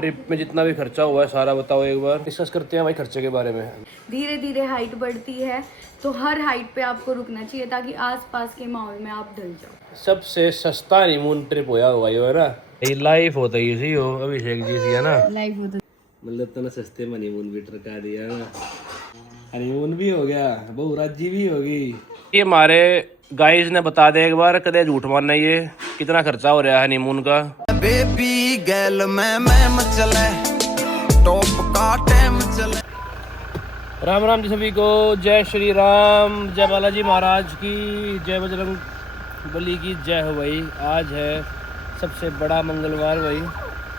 Trip में जितना भी खर्चा हुआ है सारा बताओ एक बार, डिस्कस करते हैं भाई खर्चे के बारे में। धीरे धीरे हाइट बढ़ती है तो हर हाइट पे आपको रुकना चाहिए ताकि आसपास के माहौल में आप ढल जाओ। सबसे सस्ता हनीमून ट्रिप होया हुआ है ना, ये लाइफ होता ही इसी हो अभिषेक जी सी है ना, लाइफ होता मतलब इतना सस्ते में हनीमून भी ट्रका दिया ना, हनीमून भी हो गया, बहुराजी भी होगी। ये हमारे गाइस ने बता दे एक बार, कदे झूठ मानना, ये कितना खर्चा हो रहा है हनीमून का। बेबी गैल मैं मचले टॉप का टाइम चले। राम राम जी सभी को, जय श्री राम, जय बालाजी महाराज की, जय बजरंग बली की जय हो भाई। आज है सबसे बड़ा मंगलवार भाई,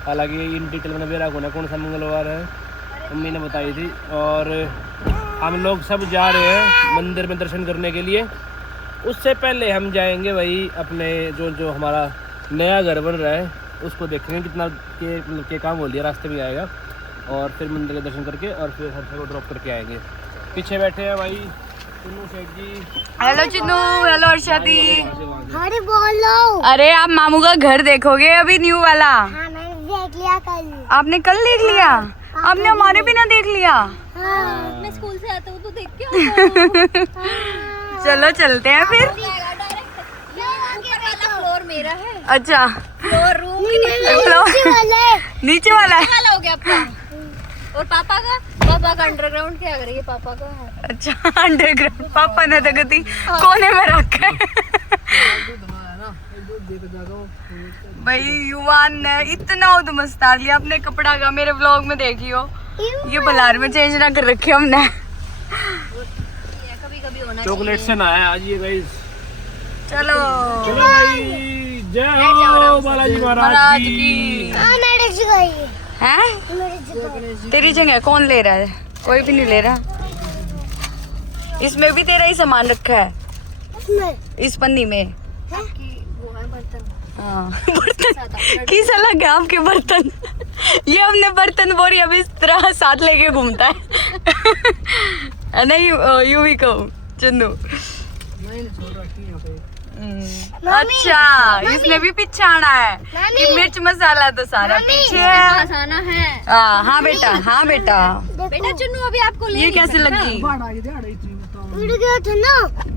हालांकि इन डिटेल में मेरा कौन सा मंगलवार है मम्मी ने बताई थी। और हम लोग सब जा रहे हैं मंदिर में दर्शन करने के लिए। उससे पहले हम जाएंगे भाई अपने जो हमारा नया घर बन रहा है उसको देखेंगे, कितना के काम हो लिया, रास्ते में आएगा। और फिर मंदिर के दर्शन करके और फिर हर्षा को ड्रॉप करके आएंगे। पीछे बैठे हैं भाई चिन्नू शेख जी। हेलो चिन्नू, हेलो अर्षा दी। अरे बोलो। अरे आप मामू का घर देखोगे अभी न्यू वाला? हाँ मैंने देख लिया कल। आपने कल देख लिया? आपने हमारे बिना देख लिया? हाँ। मैं स्कूल से आता हूँ तो देख के चलो चलते हैं फिर। फ्लोर मेरा है। अच्छा, फ्लोर रूम नीचे वाला है। हो गया आपका और पापा का अंडरग्राउंड क्या कर रही है? पापा का है। अच्छा, अंडरग्राउंड पापा ने तो गति कोने में रखा है भाई। युवान ने इतना उधमस्तार लिया अपने कपड़ा का, मेरे व्लॉग में देखियो ये बलार में चेंज ना कर रखे हमने। कभी होना चॉकलेट से नहाया आज ये गाइस। चलो भाई, जय हो बालाजी महाराज की। हैं? तेरी जगह कौन ले रहा है? कोई भी नहीं ले रहा। इसमें भी तेरा ही सामान रखा है, इस पन्नी में। वो है बर्तन। हाँ, बर्तन किस अलग है आपके बर्तन? ये हमने बर्तन बोरी अब इस तरह साथ लेके घूमता है नहीं यूं ही कहूँ चंदू। अच्छा, इसने भी पीछे आना है कि मिर्च मसाला तो सारा पीछे है। आना है। हाँ बेटा, हाँ बेटा। बेटा चुन्नू अभी आपको ले ये कैसे लगी?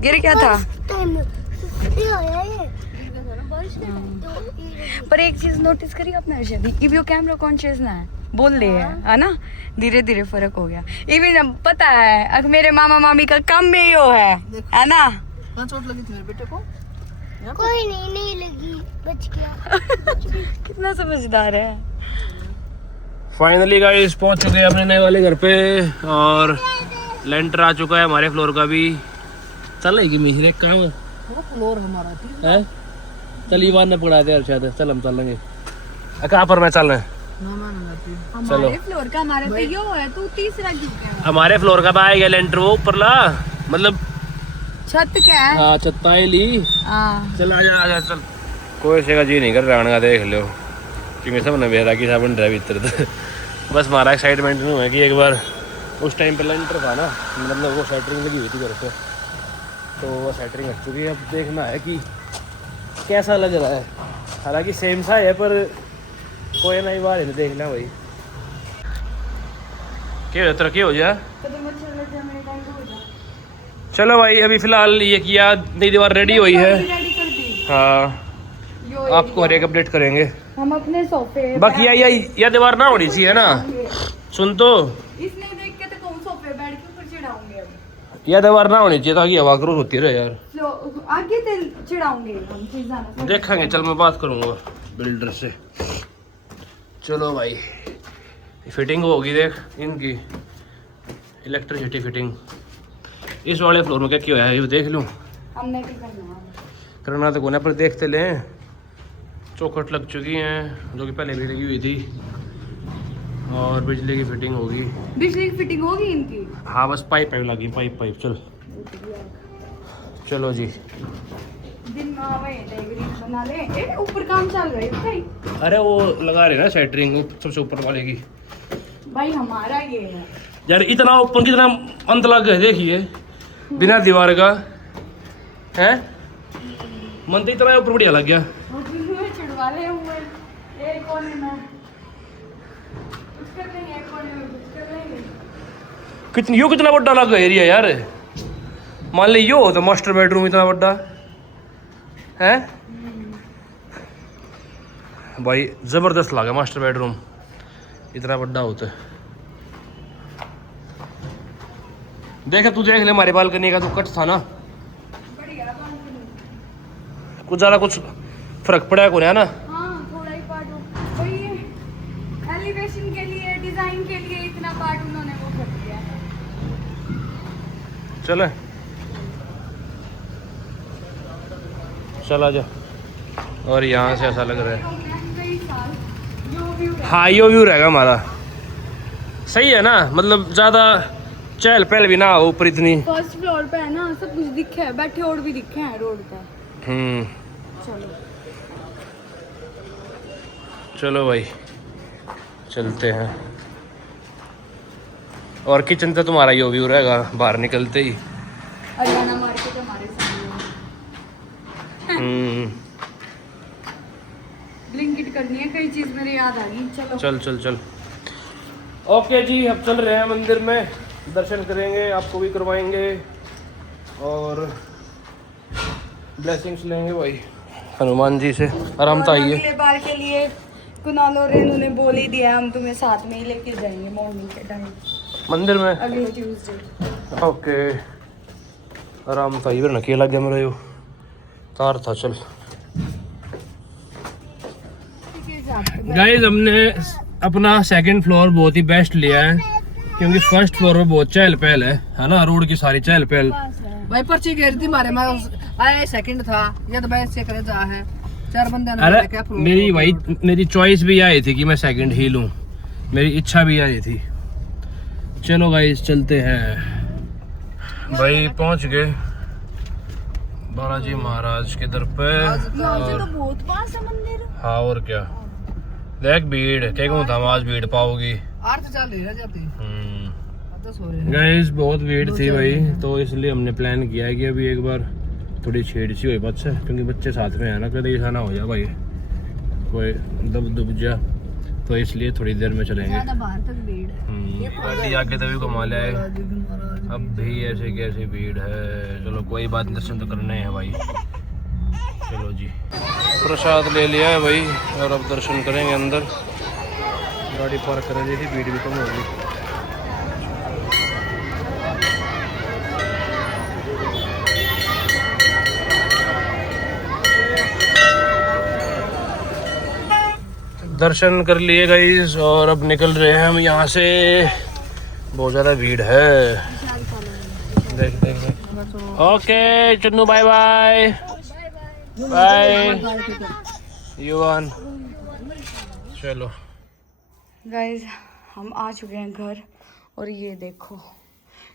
गिर क्या था? पर एक चीज नोटिस करी आपने Arshad, if you camera conscious ना है बोल दे है ना, धीरे धीरे फर्क हो गया। इवन पता है अब मेरे मामा मामी का काम में यो है ना। चोट लगी थी मेरे बेटे को? कोई नहीं लगी, बच गया। कितना समझदार है। फाइनली गाइस पहुंच चुके हैं अपने नए वाले घर पे और लेंटर आ चुका है हमारे फ्लोर का भी। चल रही मिश्रे काम फ्लोर हमारा है। चल ईवान ने पकड़ा दिया शायद, चल हम चल लेंगे। कहाँ पर मैं चल रहे हैं? चलो हमारे फ्लोर का हमारे पे यो है, तू तीसरा क्यों गया? हमारे फ्लोर का आएगा लेंटर, वो ऊपर ला मतलब छत क्या है? हाँ छत्ता ली। चल आजा चल। कोई से का जी नहीं कर रहा का देख लो क्योंकि सब ने बेरा की साबन ड्राइव इतर बस हमारा एक्साइटमेंट नहीं हुआ कि एक बार उस टाइम पे लेंटर था ना, मतलब वो सेटरिंग लगी हुई थी घर पे, तो वो सेटरिंग हट चुकी है। अब देखना है कि कैसा लग रहा है। हालांकि सेम सा है पर कोई ना ही बार ही देख लें भाई क्या तरक्की हो जाए। चलो भाई अभी फिलहाल ये किया, नई दीवार रेडी हुई है। हाँ आपको हर एक अपडेट करेंगे हम अपने सोफे। बाकी यह दीवार ना होनी चाहिए ना, सुन तो इसने देख के तो कौन सोफे बैठ के ऊपर चिढ़ाऊंगे अब। यह दीवार ना होनी चाहिए ताकि हवा क्रॉस होती रहे यार। आगे ते चिढ़ाऊंगे हम चीज़ देखेंगे, चल मैं बात करूँगा बिल्डर से। चलो भाई फिटिंग होगी देख इनकी, इलेक्ट्रिसिटी फिटिंग। इस वाले फ्लोर में क्या क्या है ये देख लूँ। हमने क्या करना तो कोने पर देखते लें। चौखट लग चुकी हैं जो कि पहले भी लगी हुई थी और बिजली की फिटिंग होगी। बिजली की फिटिंग होगी इनकी? हाँ बस पाइप लगी, पाइप चल। चलो जी दिन में बना ले। ऊपर काम चल रहा है। अरे वो लगा रहे ना सेटरिंग सबसे ऊपर वाले की भाई, हमारा ये है यार। इतना ऊपर कितना अंत लग गए देखिए बिना दीवार का है। मन तो इतना ऊपर बढ़िया लग गया। चिड़वा ले हुए एक कोने में। कर लेंगे, कोने में कुछ कर लेंगे। कितना बड़ा लगा एरिया यार। मान ली यो हो तो मास्टर बेडरूम इतना बड़ा है भाई, जबरदस्त लगा मास्टर बेडरूम इतना बड़ा होता है। देख तू देख ले हमारे बालकनी का तो कट था ना, कुछ ज़्यादा कुछ फर्क पड़ा को ना। हाँ थोड़ा ही पार्ट वही एलिवेशन के लिए, डिजाइन के लिए इतना पार्ट उन्होंने वो कर दिया। चले चला जा। और यहाँ से ऐसा लग रहा है कई साल जो भी हाँ यो व्यू रहेगा हमारा। सही है ना, मतलब ज़्यादा चहल पहल भी ना हो ऊपर इतनी। फर्स्ट फ्लोर पे है ना, सब कुछ दिखे है, बैठे और भी दिखे हैं रोड पे। चलो चलो भाई चलते हैं। और किचन तो तुम्हारा यो व्यू रहेगा बाहर निकलते ही। हरियाणा मार्केट हमारे सामने, ब्लिंकिट करनी है, कई चीज मेरे याद आ गई। चलो चल चल चल। ओके जी, अब चल रहे हैं मंदिर में, दर्शन करेंगे, आपको भी करवाएंगे और ब्लेसिंग्स लेंगे भाई हनुमान जी से। आराम तो आइए। अगले बार के लिए कुणाल और रेनू ने बोल ही दिया, हम तुम्हें साथ में ही लेके जाएंगे मॉर्निंग के टाइम मंदिर में अगले ट्यूसडे। ओके आराम तो आइए ना, क्या लग गया मेरा यो तार था। चल गाइस, हमने अपना सेकंड फ्लोर बहुत ही बेस्ट लिया है क्योंकि फर्स्ट फ्लोर में बहुत चहल पहल है ना, रोड की सारी चहल पहल। भाई पर्ची गिर थी मारे आए सेकंड था या तो भाई से करे जा है 4 बंदे। अरे मेरी भाई मेरी चॉइस भी आई थी कि मैं सेकंड ही लूं, मेरी इच्छा भी आई थी। चलो गाइस चलते हैं भाई। पहुंच गए बालाजी महाराज के दर पे। तो बहुत पास है मंदिर। हाँ और क्या, देख भीड़ क्या कहूँ था, आज भीड़ पाओगी। आरती चल रही है जाती अब तो सो रहे गाइस बहुत भीड़ थी भाई, तो इसलिए हमने प्लान किया है कि अभी एक बार थोड़ी छेड़ सी हुई बच्चे, क्योंकि बच्चे साथ में है ना, कभी ऐसा ना हो जाए भाई कोई दब दुब जा, तो इसलिए थोड़ी देर में चलेंगे। ज्यादा बाहर तक भीड़ है। गाड़ी आके तभी घुमा लिया है, अब भी ऐसे कैसी भीड़ है। चलो कोई बात, दर्शन तो करने हैं भाई। चलो जी, प्रसाद ले लिया है भाई और अब दर्शन करेंगे अंदर। गाड़ी पार्क कर दी थी, भीड़ भी कम होगी। दर्शन कर लिए गाइस और अब निकल रहे हैं हम यहाँ से। बहुत ज़्यादा भीड़ है, देख देख देख। Okay Channu, bye bye bye Yuvan. चलो गाइस हम आ चुके हैं घर और ये देखो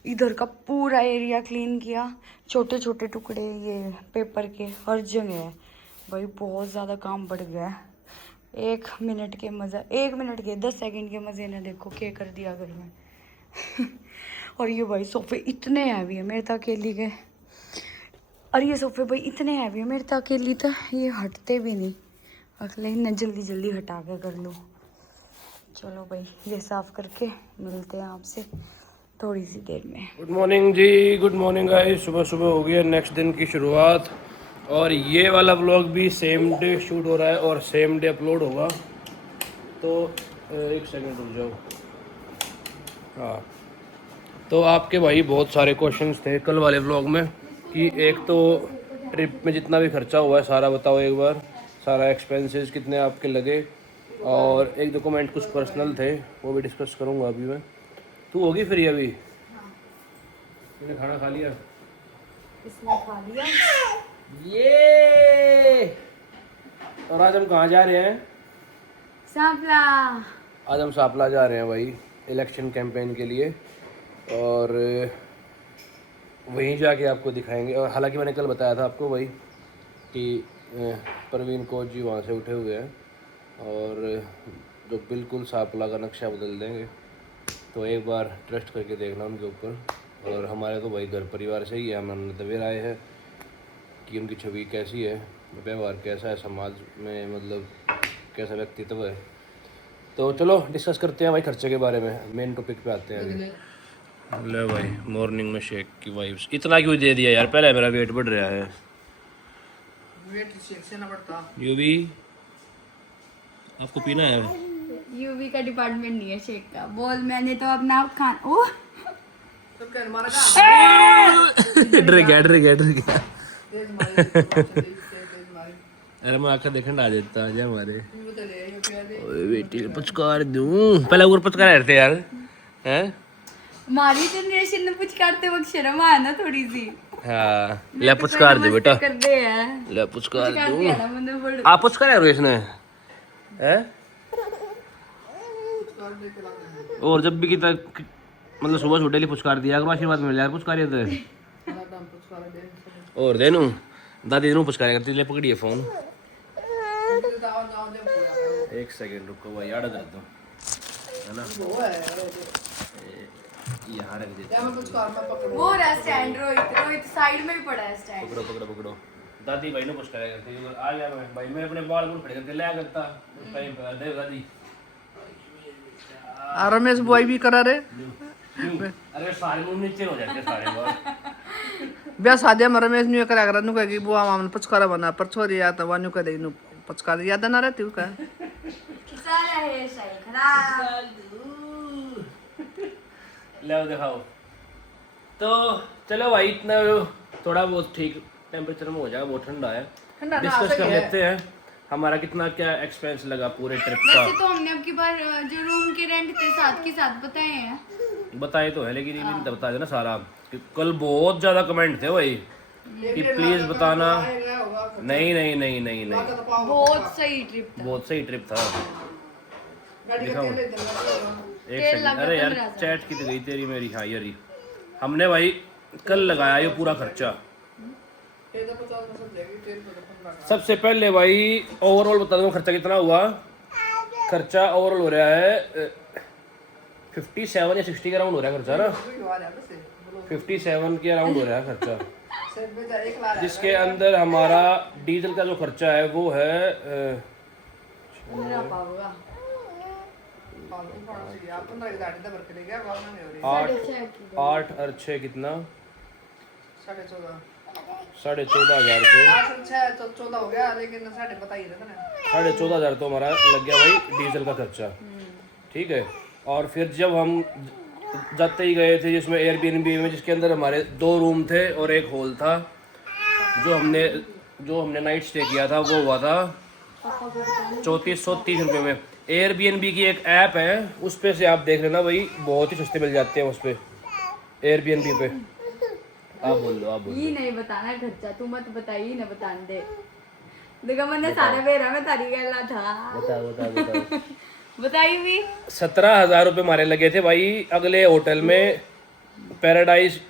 इधर का पूरा एरिया क्लीन किया, छोटे छोटे टुकड़े ये पेपर के हर जगह है भाई। बहुत ज़्यादा काम बढ़ गया है। 1 मिनट के मज़ा, 1 मिनट के 10 सेकंड के मज़े ने देखो क्या कर दिया घर में। और ये भाई सोफे इतने हैवी है मेरे तो अकेली के, और ये सोफे भाई इतने हैवी है मेरे तो अकेली, तो ये हटते भी नहीं, अगले ना जल्दी जल्दी हटा के कर लो। चलो भाई ये साफ करके मिलते हैं आपसे थोड़ी सी देर में। गुड मॉर्निंग जी, गुड मॉर्निंग गाइस। सुबह सुबह हो गई है नेक्स्ट दिन की शुरुआत, और ये वाला व्लॉग भी सेम डे शूट हो रहा है और सेम डे अपलोड होगा। तो एक सेकंड रुक जाओ। हाँ, तो आपके भाई बहुत सारे क्वेश्चंस थे कल वाले व्लॉग में कि एक तो ट्रिप में जितना भी खर्चा हुआ है सारा बताओ एक बार, सारा एक्सपेंसेस कितने आपके लगे, और एक दो कमेंट कुछ पर्सनल थे वो भी डिस्कस करूँगा अभी मैं। तू होगी फ्री अभी? तूने खाना खा लिया? इसने खा लिया ये। और आज हम कहाँ जा रहे हैं? सांपला। आज हम सांपला जा रहे हैं भाई इलेक्शन कैंपेन के लिए, और वहीं जाके आपको दिखाएंगे। और हालांकि मैंने कल बताया था आपको भाई कि प्रवीण कोच जी वहाँ से उठे हुए हैं और जो बिल्कुल सांपला का नक्शा बदल देंगे, तो एक बार ट्रस्ट करके देखना उनके ऊपर। और हमारे तो भाई घर परिवार से ही है, हमने तभी राय है कि उनकी छवि कैसी है, व्यवहार कैसा है समाज में, मतलब कैसा व्यक्तित्व है। तो चलो डिस्कस करते हैं भाई खर्चे के बारे में, मेन टॉपिक पे आते हैं अभी। ले भाई मॉर्निंग में शेक की वाइब्स, इतना क्यों दे दिया यार, पहले मेरा वेट बढ़ रहा है। वेट शेक से ना बढ़ता। यू भी आपको पीना है? यूवी का डिपार्टमेंट नहीं है शेक का। बोल मैंने तो अपना खान ओह तो कर मारा का डर गया तेज मारी तेज मारी। अरे मैं आकर देखने आ जाता है हमारे वो तो ले ये पिया दे। ओए बेटी पुचकार दूं, पहले ऊपर पुचकार रहे थे यार हैं। हमारी जनरेशन में कुछ करते वक्त शर्म आया ना थोड़ी सी। हाँ ले पुचकार दे बेटा, कर दे है ले पुचकार कर दूं। दिया ना मैंने बड़ आप पुचकार है इसने हैं। और जब भी कितना मतलब सुबह छोटे लिए पुचकार दिया करो, आशीर्वाद मिल जाए पुचकारिए तो। और देनू दादी नू पुचकारेगा तेरे पकड़िए फोन। एक सेकंड रुको भाई, याद कर दो है ना, यहाँ रख देते। वो रहा स्टैंड। रोहित साइड में भी पड़ा है स्टैंड। पकड़ो पकड़ो पकड़ो, दादी भाई ने पुचकारेगा तेरे। आ गया मैं भाई, मैं अपने बाल मुड़ खड़े करके ले करता उस टाइम पे दे दादी। रमेश बॉय भी करा रे। अरे सारे मुंह नीचे हो जाते सारे बाल। ब्याह शादी में रमेश न्यू करा कर नु कहेगी बुआ मामन पचकारा बना पर छोरी या तो वानु कह दे नु पचकारा याद ना रहती हूं का। सारा है सही खराब। ले दिखाओ। तो चलो भाई इतना थोड़ा बहुत ठीक टेम्परेचर में हो जाएगा, बहुत ठंडा है। डिस्कस कर लेते हैं हमारा कितना क्या एक्सपेंस लगा पूरे ट्रिप का। वैसे तो हमने अब की बार जो रूम के रेंट थे साथ के साथ बताए हैं। बताए तो है लेकिन ये भी बता देना सारा, कि कल बहुत ज्यादा कमेंट थे भाई कि प्लीज बताना। नहीं नहीं नहीं नहीं नहीं, बहुत सही ट्रिप था। बहुत सही ट्रिप था। दिखाओ एक सेकंड, अरे यार चैट की तो गई तेरी मेरी। हाँ यारी हमने भाई कल लगाया ये पूरा खर्चा। सबसे पहले भाई ओवरऑल बता दूंगा खर्चा कितना हुआ। खर्चा ओवरऑल हो रहा है 57 या 60 के अराउंड हो रहा है खर्चा ना, 57 के अराउंड हो रहा है खर्चा, जिसके अंदर हमारा डीजल का जो खर्चा है वो है 8 और 6 कितना 14,500 रुपये। 14 हो गया लेकिन साढ़े बताइए ना 14,500 तो हमारा लग गया भाई डीजल का खर्चा। ठीक है, और फिर जब हम जाते ही गए थे जिसमें एयरबीएनबी में, जिसके अंदर हमारे 2 रूम थे और एक हॉल था, जो हमने नाइट स्टे किया था वो हुआ था 3430 रुपये में। एयरबीएनबी की एक ऐप है, उस पे से आप देख लेना भाई, बहुत ही सस्ते मिल जाते हैं उस पे एयरबीएनबी पे। आप बोल लो ये नहीं बताना खर्चा, तू मत बताइए ना बताने दे। देखो मैंने सारे बेरा में तारी गला था। बताओ बताइए भी। 17,000 रुपये हमारे लगे थे भाई अगले होटल में, पैराडाइज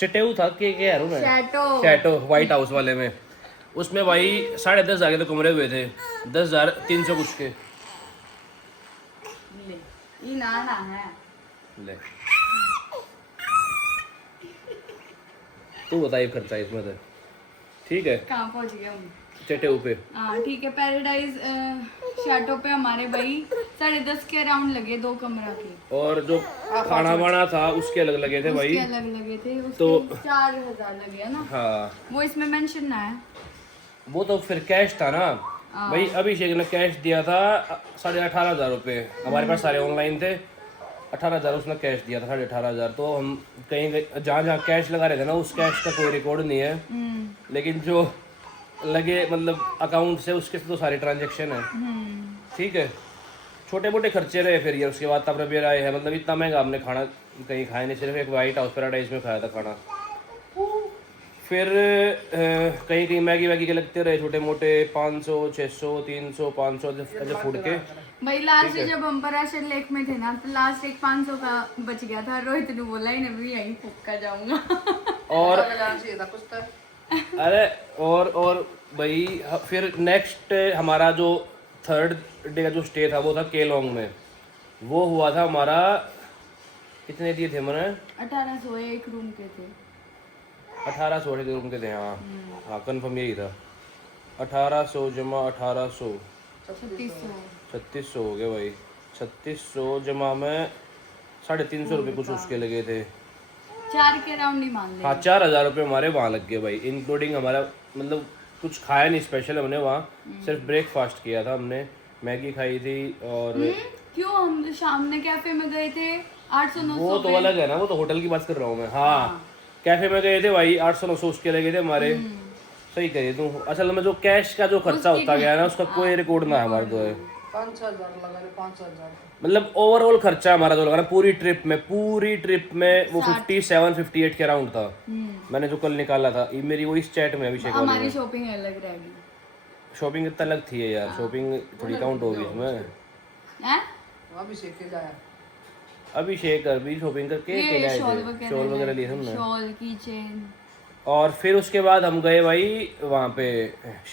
चटेऊ था कि क्या है शैटो व्हाइट हाउस वाले में। उसमें भाई 10,500 के तो कमरे हुए थे, 10,300 कुछ के। ये ना है ले तू बताइए खर्चा इसमें तो। ठीक है कहाँ पहुँच गए हम? चटेऊ पे। हाँ ठीक है। पैराडाइज शैटो पे हमारे भाई 10.5 के अराउंड लगे 2 कमरा के, और जो खाना वाना था उसके अलग लगे थे भाई, अलग लगे थे उसके तो 4,000 लगे है ना। हाँ वो इसमें मेंशन ना है, वो तो फिर कैश था ना भाई। अभिषेक ने कैश दिया था 18,500 रुपये, हमारे पास सारे ऑनलाइन थे। 18,000 उसने कैश दिया था, 18,500। तो हम कहीं जहाँ कैश लगा रहे थे ना, उस कैश का कोई रिकॉर्ड नहीं है, लेकिन जो लगे मतलब अकाउंट से उसके तो सारे ट्रांजेक्शन है। ठीक है, छोटे मोटे खर्चे रहे फिर ये। उसके बाद तब रबी आए हैं, मतलब इतना महंगा हमने खाना कहीं खाया नहीं, सिर्फ एक व्हाइट हाउस पैराडाइज में खाया था खाना। फिर कहीं कहीं मैगी वैगी के लगते रहे छोटे मोटे 500 600 300 500 ऐसे फूड के भाई। लास्ट जब हम पराशर लेक में थे ना, तो लास्ट एक 500 का बच गया था। रोहित ने बोला ही भी यहीं फूक कर जाऊंगा। और अरे और भाई फिर नेक्स्ट हमारा जो 3rd डे का जो स्टे था वो था केलोंग में। वो हुआ था हमारा, कितने दिए थे हमने? 1800 एक रूम के थे। 1800 के रूम के थे। हाँ कंफर्म यही था। 1800 जमा 1800 3600 हो गया भाई। 3600 जमा में 350 रुपये कुछ उसके लगे थे। 4 के राउंड ही मान ले। हाँ 4000 रुपये हमारे वहाँ लग गए भाई, इंक्लूडिंग हमारा मतलब कुछ खाया नहीं स्पेशल हमने वहाँ, सिर्फ ब्रेकफास्ट किया था हमने, मैगी खाई थी और क्यों हम सामने कैफे में गए थे 800-900 वो तो अलग है ना, वो तो होटल की बात कर रहा हूँ मैं। हाँ कैफे में गए थे भाई, 800-900 उसके लगे थे हमारे। सही करिए तू, असल में जो कैश का जो खर्चा होता गया ना उसका कोई रिकॉर्ड ना है हमारे तो है। 5,000 लगा रहे, 5,000 मतलब ओवरऑल खर्चा हमारा जो लगा ना पूरी ट्रिप में वो 57-58 के अराउंड था। मैंने जो कल निकाला था ये मेरी वो इस चैट में अभिषेक वाली हमारी शॉपिंग अलग रहेगी। शॉपिंग कितना अलग थी है यार, शॉपिंग थोड़ी काउंट होगी इसमें। हैं? अभी सीख के जाया। अभिषेक अभी शॉपिंग करके ये लाए शॉल थे, शॉल वगैरह लिए हमने। शॉल की चेन। और फिर उसके बाद हम गए भाई वहाँ पे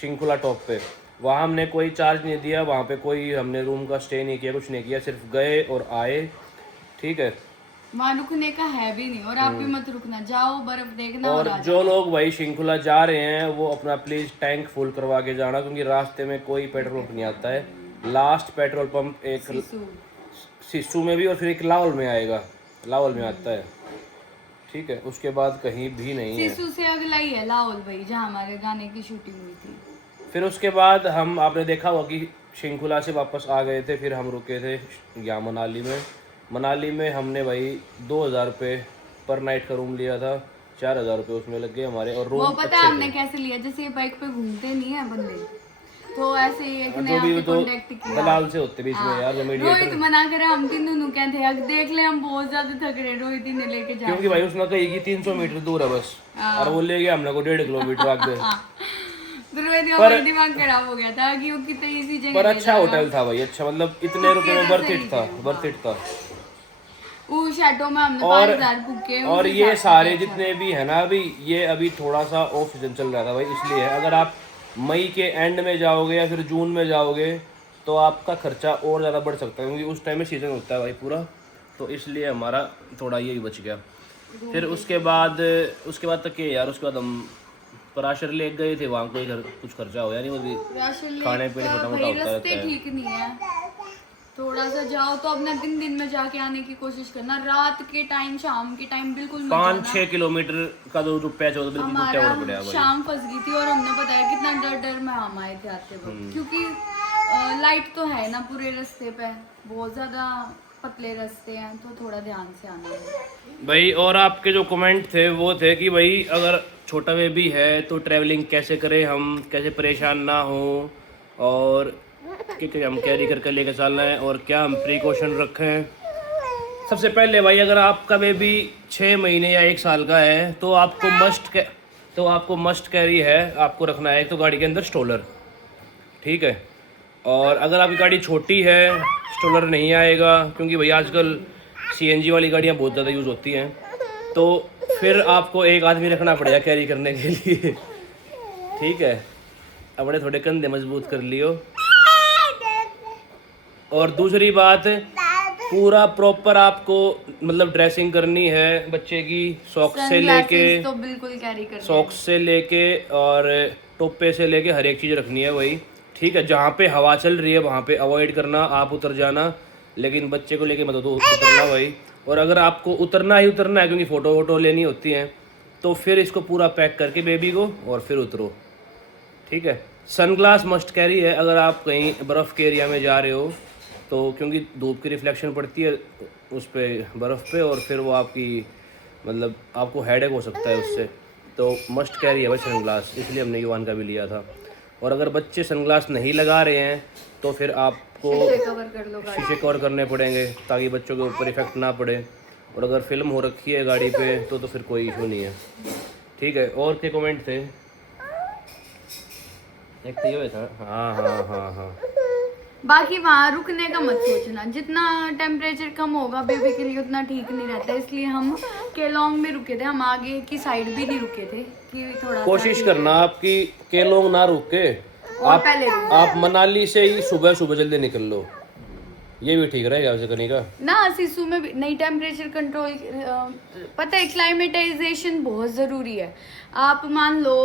शिंकुला टॉप पे, वहाँ हमने कोई चार्ज नहीं दिया, वहाँ पे कोई हमने रूम का स्टे नहीं किया, कुछ नहीं किया, सिर्फ गए और आए। ठीक है, वहाँ रुकने का है भी नहीं और आप भी मत रुकना, जाओ बर्फ देखना और आ जो लोग भाई शिंकुला जा रहे हैं वो अपना प्लीज टैंक फुल करवा के जाना, क्योंकि रास्ते में कोई पेट्रोल पंप नहीं आता है। लास्ट पेट्रोल पंप एक जाओ। सिस्सू में भी और फिर एक लाहौल में आएगा, लाहौल में आता है। ठीक है, उसके बाद कहीं भी नहीं है। सिसु से अगला ही है लाहौल भाई, जहाँ हमारे गाने की शूटिंग हुई थी। फिर उसके बाद हम, आपने देखा होगा कि शिंकुला से वापस आ गए थे, फिर हम रुके थे यहाँ मनाली में। मनाली में हमने भाई 2000 रुपये पर नाइट का रूम लिया था, 4000 रुपये उसमें लग गए हमारे। और वो रूम पता है हमने कैसे लिया, जैसे ये बाइक पे घूमते नहीं है बंदे, तो ऐसे ही एक ने जो भी आके तो कांटेक्ट किया। दलाल से होते बीच में यार, जो रोहित मीडिएटर। मना करे, हम तीन दोनों कहते हैं देख ले हम बहुत ज्यादा थक रहे, रोहित ही ने लेके जा। क्योंकि भाई उसने कही कि 300 मीटर दूर है बस, और वो ले गया हमने को 1.5 किलोमीटर आगे। तो रोहित का भाई दिमाग खराब हो गया था कि वो कितनी इजी जगह पर अच्छा होटल था भाई, अच्छा मतलब इतने रुपए में वर्थ इट था, वर्थ इट था। उस शैडो में हमने और 5000 बुके। और ये सारे जितने भी है ना अभी, ये अभी थोड़ा सा ऑफ सीजन चल रहा था भाई, इसलिए है। अगर आप मई के एंड में जाओगे या फिर जून में जाओगे तो आपका खर्चा और ज़्यादा बढ़ सकता है, क्योंकि उस टाइम में सीज़न होता है भाई पूरा, तो इसलिए हमारा थोड़ा यही बच गया। फिर उसके बाद तक के यार, उसके बाद हम पराशर लेक गए थे, वहाँ कोई कुछ खर्चा हो, यानी वो भी खाने पीने छोटा मोटा होता रहता है। ठीक नहीं है, थोड़ा सा जाओ तो अपना दिन में जाके आने की कोशिश करना, रात के टाइम शाम के टाइम बिल्कुल मत 5-6 किलोमीटर का जो पैच होता है बिल्कुल टूटा हुआ पड़ा भाई। शाम फंस गई थी और हमने बताया कितना डर में हम आए थे आते वक्त, क्योंकि लाइट तो है ना पूरे रास्ते पे, बहुत ज्यादा पतले रास्ते हैं, तो थोड़ा ध्यान से आना है भाई। और आपके जो कमेंट थे वो थे कि भाई अगर छोटा बेबी है तो ट्रैवलिंग कैसे करें हम, कैसे परेशान ना हो, और कि हम कैरी करके लेकर चलना है और क्या हम प्रिकॉशन रखें। सबसे पहले भाई, अगर आपका बेबी 6 महीने या 1 साल का है तो आपको मस्ट कैरी है, आपको रखना है एक तो गाड़ी के अंदर स्ट्रोलर। ठीक है, और अगर आपकी गाड़ी छोटी है स्ट्रोलर नहीं आएगा, क्योंकि भाई आजकल CNG वाली गाड़ियाँ बहुत ज़्यादा यूज़ होती हैं, तो फिर आपको एक आदमी रखना पड़ेगा कैरी करने के लिए। ठीक है, अपने थोड़े कंधे मजबूत कर लियो। और दूसरी बात, पूरा प्रॉपर आपको मतलब ड्रेसिंग करनी है बच्चे की, सॉक्स से लेके, तो बिल्कुल कैरी कर सॉक्स से लेके और टोपे से लेके हर एक चीज़ रखनी है भाई। ठीक है, जहाँ पे हवा चल रही है वहाँ पे अवॉइड करना, आप उतर जाना, लेकिन बच्चे को लेके मत उतरना भाई। और अगर आपको उतरना ही उतरना है, क्योंकि फ़ोटो वोटो लेनी होती हैं, तो फिर इसको पूरा पैक करके बेबी को और फिर उतरो। ठीक है, सनग्लास मस्ट कैरी है अगर आप कहीं बर्फ़ के एरिया में जा रहे हो तो, क्योंकि धूप की रिफ्लेक्शन पड़ती है उस पर बर्फ़ पे, और फिर वो आपकी मतलब आपको हेडेक हो सकता है उससे, तो मस्ट कैरी है भाई सनग्लास, इसलिए हमने युवान का भी लिया था। और अगर बच्चे सनग्लास नहीं लगा रहे हैं तो फिर आपको शीशे कवर करने पड़ेंगे ताकि बच्चों के ऊपर इफेक्ट ना पड़े। और अगर फिल्म हो रखी है गाड़ी पे तो फिर कोई इशू नहीं है। ठीक है, और के कमेंट थे, एक तो ये था। हाँ। बाकी वहाँ रुकने का मत सोचना, जितना टेम्परेचर कम होगा बेबी के लिए उतना ठीक नहीं रहता, इसलिए हम केलोंग में रुके थे, हम आगे की साइड भी नहीं रुके थे कि थोड़ा कोशिश करना आपकी केलोंग ना रुके, आप मनाली से ही सुबह जल्दी निकल लो, ये भी ठीक रहेगा वैसे करने का ना। सिसु में भी नहीं, टेम्परेचर कंट्रोल पता है, क्लाइमेटाइजेशन बहुत ज़रूरी है। आप मान लो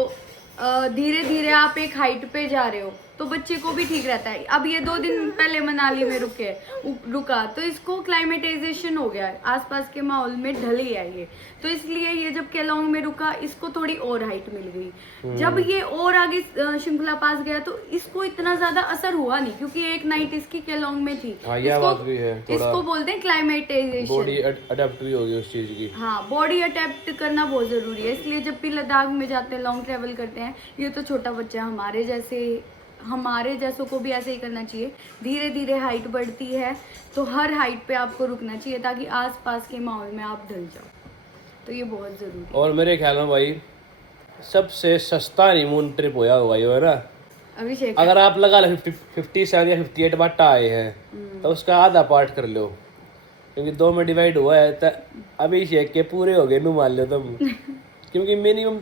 धीरे धीरे आप एक हाइट पे जा रहे हो तो बच्चे को भी ठीक रहता है। अब ये 2 दिन पहले मनाली में रुका तो इसको क्लाइमेटाइजेशन हो गया, आसपास के माहौल में ढल गया ये, तो इसलिए ये जब केलोंग में रुका इसको थोड़ी और हाइट मिल गई। जब ये और आगे शिमला पास गया तो इसको इतना ज्यादा असर हुआ नहीं, क्योंकि एक नाइट इसकी केलोंग में थी। हाँ, यह बात भी है, इसको बोलते हैं क्लाइमेटाइजेशन, बॉडी अडेप्ट भी होगी उस चीज की। हाँ, बॉडी अडेप्ट करना बहुत जरूरी है। इसलिए जब भी लद्दाख में जाते हैं, लॉन्ग ट्रेवल करते हैं, ये तो छोटा बच्चा हमारे जैसों को भी ऐसे ही करना चाहिए। धीरे धीरे हाइट बढ़ती है तो हर हाइट पे आपको रुकना चाहिए ताकि आसपास के माहौल में आप ढल जाओ, तो ये बहुत जरूरी है। और मेरे ख्याल में भाई सबसे सस्ता हनीमून ट्रिप होया होगा ये, है ना? अभिषेक, अगर आप लगा लो 57 या 58 बाटा आए हैं तो उसका आधा पार्ट कर लो, क्योंकि 2 में डिवाइड हुआ है तो अभिषेक के पूरे हो गए नु मान लो तुम। क्योंकि मिनिमम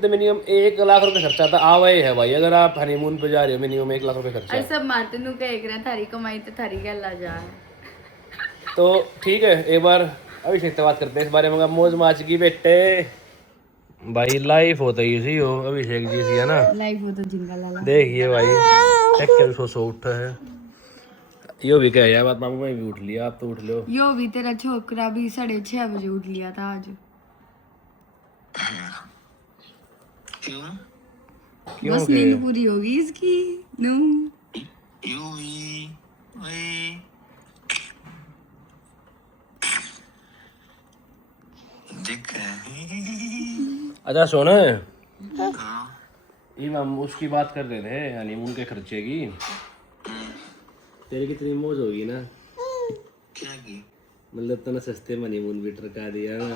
1 लाख रुपए खर्चा था आवे है भाई, अगर आप हनीमून पे जा रहे हो मिनिमम 1 लाख रुपए खर्चा अरे है। सब मारते नु कह रहे थारी कमाई तो थारी गल्ला जा। तो ठीक है, एक बार अभिषेक से बात करते हैं इस बारे में। मौज माच की बेटे भाई, लाइफ होता ही इसी हो अभिषेक जी सी, है ना? लाइफ हो तो जिंगा लाला। देखिए भाई सो उठा है, यो भी कह यार बात, मामू मैं भी उठ लिया, आप तो उठ लो। यो भी तेरा छोकरा भी 6:30 बजे उठ लिया था आज। क्यों बस नींद पूरी होगी इसकी। नो अच्छा सुन, ये हम उसकी बात कर रहे थे हनीमून के खर्चे की। तेरी कितनी मौज होगी ना, क्या की? मतलब इतना सस्ते में हनीमून भी ट्रका दिया ना,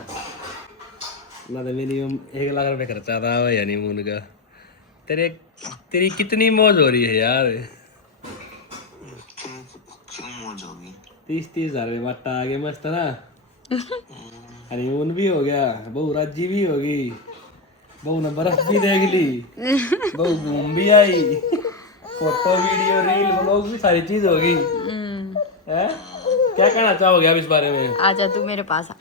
तो मिनिमम 1 लाख रुपए खर्चा था भाई हनीमून का। तेरी कितनी मौज हो रही है यार। क्यों मौज होगी? 30 हजार में बाटा आ गया मस्त ना, हनीमून भी हो गया, बहू राजी भी होगी, बहू ने बर्फ भी देख ली, बहू घूम भी आई, फोटो वीडियो रील व्लॉग भी सारी चीज होगी। हैं? क्या कहना चाहोगे आप इस बारे में? आजा तू मेरे पास आ।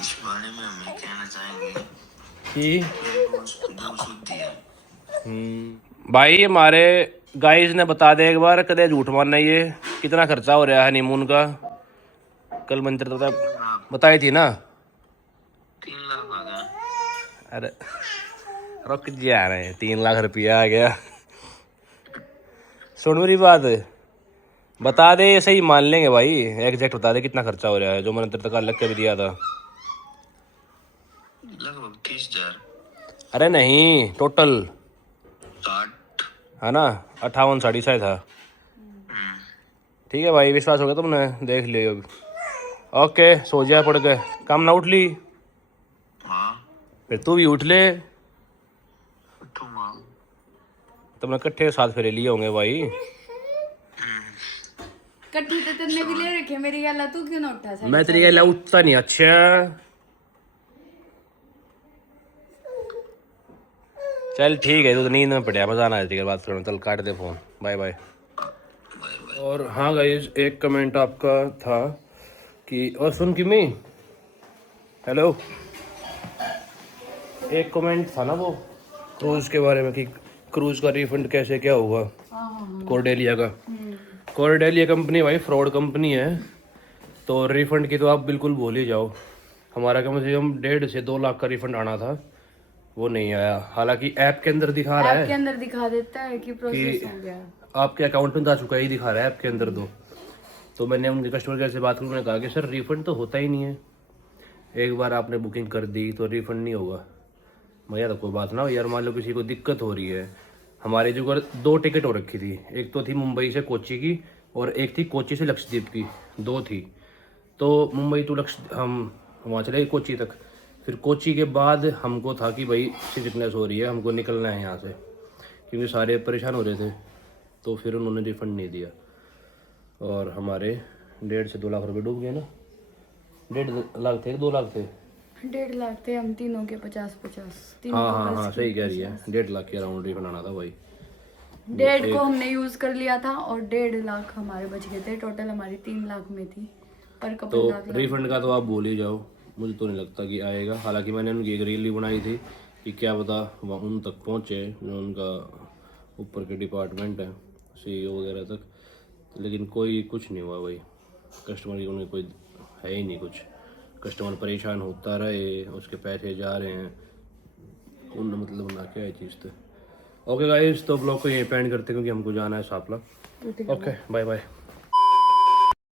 इस बारे में हम ये कहना चाहेंगे कि दो शुद्धि है। भाई हमारे गाइस ने बता दे एक बार, कदे झूठ मानना, ये कितना खर्चा हो रहा है हनीमून का? कल मंत्र तो बताई थी ना। 3 लाख आ गया। अरे रुक जा रहे हैं, 3 लाख रुपया आ गया। सुन मेरी बात, बता दे, सही मान लेंगे भाई, एग्जैक्ट बता दे कितना खर्चा हो रहा है, जो मैंने तेरे तक लग के भी दिया था। लगभग 30,000। अरे नहीं, टोटल 60। है ना, 58 साढ़े था। ठीक है भाई, विश्वास हो गया तुमने, देख लियो। ओके, सो जा पड़ के, काम ना उठ ली हाँ फिर तू भी उठ ले, उठूंगा। तुमने इकट्ठे साथ फेरे लिए होंगे भाई। कट्टी तो तुमने भी ले रखे, मेरी गल्ला तू क्यों ना उठा? मैं तेरी गल्ला उठता नहीं। अच्छा चल ठीक है, तू तो नींद में पड़ा, मजा आना है बात करना, चल काट दे फोन, बाय बाय। और हाँ गाइस, एक कमेंट आपका था कि, और सुन कि मैं, हेलो, एक कमेंट था ना वो क्रूज के बारे में कि क्रूज का रिफंड कैसे क्या हुआ, कॉर्डेलिया का। कॉर्डेलिया कंपनी भाई फ्रॉड कंपनी है, तो रिफंड की तो आप बिल्कुल भूल ही जाओ। हमारा कम से कम 1.5 से 2 लाख का रिफंड आना था, वो नहीं आया। हालांकि ऐप के अंदर दिखा रहा है, ऐप के अंदर दिखा देता है कि प्रोसेस हो गया, आपके अकाउंट में जा चुका है, ही दिखा रहा है ऐप के अंदर। तो मैंने उनके कस्टमर केयर से बात की, उन्होंने कहा कि सर रिफंड तो होता ही नहीं है, एक बार आपने बुकिंग कर दी तो रिफंड नहीं होगा। भैया तो कोई बात ना हो यार, मान लो किसी को दिक्कत हो रही है। हमारी जो 2 टिकट हो रखी थी, एक तो थी मुंबई से कोच्चि की और एक थी कोच्चि से लक्षद्वीप की, 2 थी। तो मुंबई टू हम वहाँ चले कोच्चि तक, फिर कोच्चि के बाद हमको था कि भाई सिकनेस हो रही है, हमको निकलना है यहाँ से, क्योंकि सारे परेशान हो रहे थे। तो फिर उन्होंने रिफ़ंड नहीं दिया और हमारे 1.5 से 2 लाख रुपए डूब गए ना। 1.5 लाख थे, 2 लाख थे? 1.5 लाख थे हम तीनों के, 50-50। हाँ सही कह रही है, 1.5 लाख के अराउंड रिफंड आना था भाई। 1.5 को हमने यूज कर लिया था और 1.5 लाख हमारे बच गए थे, टोटल हमारी 3 लाख में थी पर कपल तो लाख। रिफंड का तो आप भूल ही जाओ, मुझे तो नहीं लगता कि आएगा। हालांकि मैंने उनकी एक रील भी बनाई थी कि क्या पता वहाँ उन तक पहुँचे, जो उनका ऊपर के डिपार्टमेंट है, CEO वगैरह तक, लेकिन कोई कुछ नहीं हुआ भाई। कस्टमर की उन्हें कोई है ही नहीं कुछ। कस्टमर परेशान होता रहे, उसके पैसे जा रहे हैं, उन मतलब ना क्या है चीज़। तो ओके गाइस, तो ब्लॉग को यहीं पे एंड करते हैं क्योंकि हमको जाना है सापला। Okay bye bye.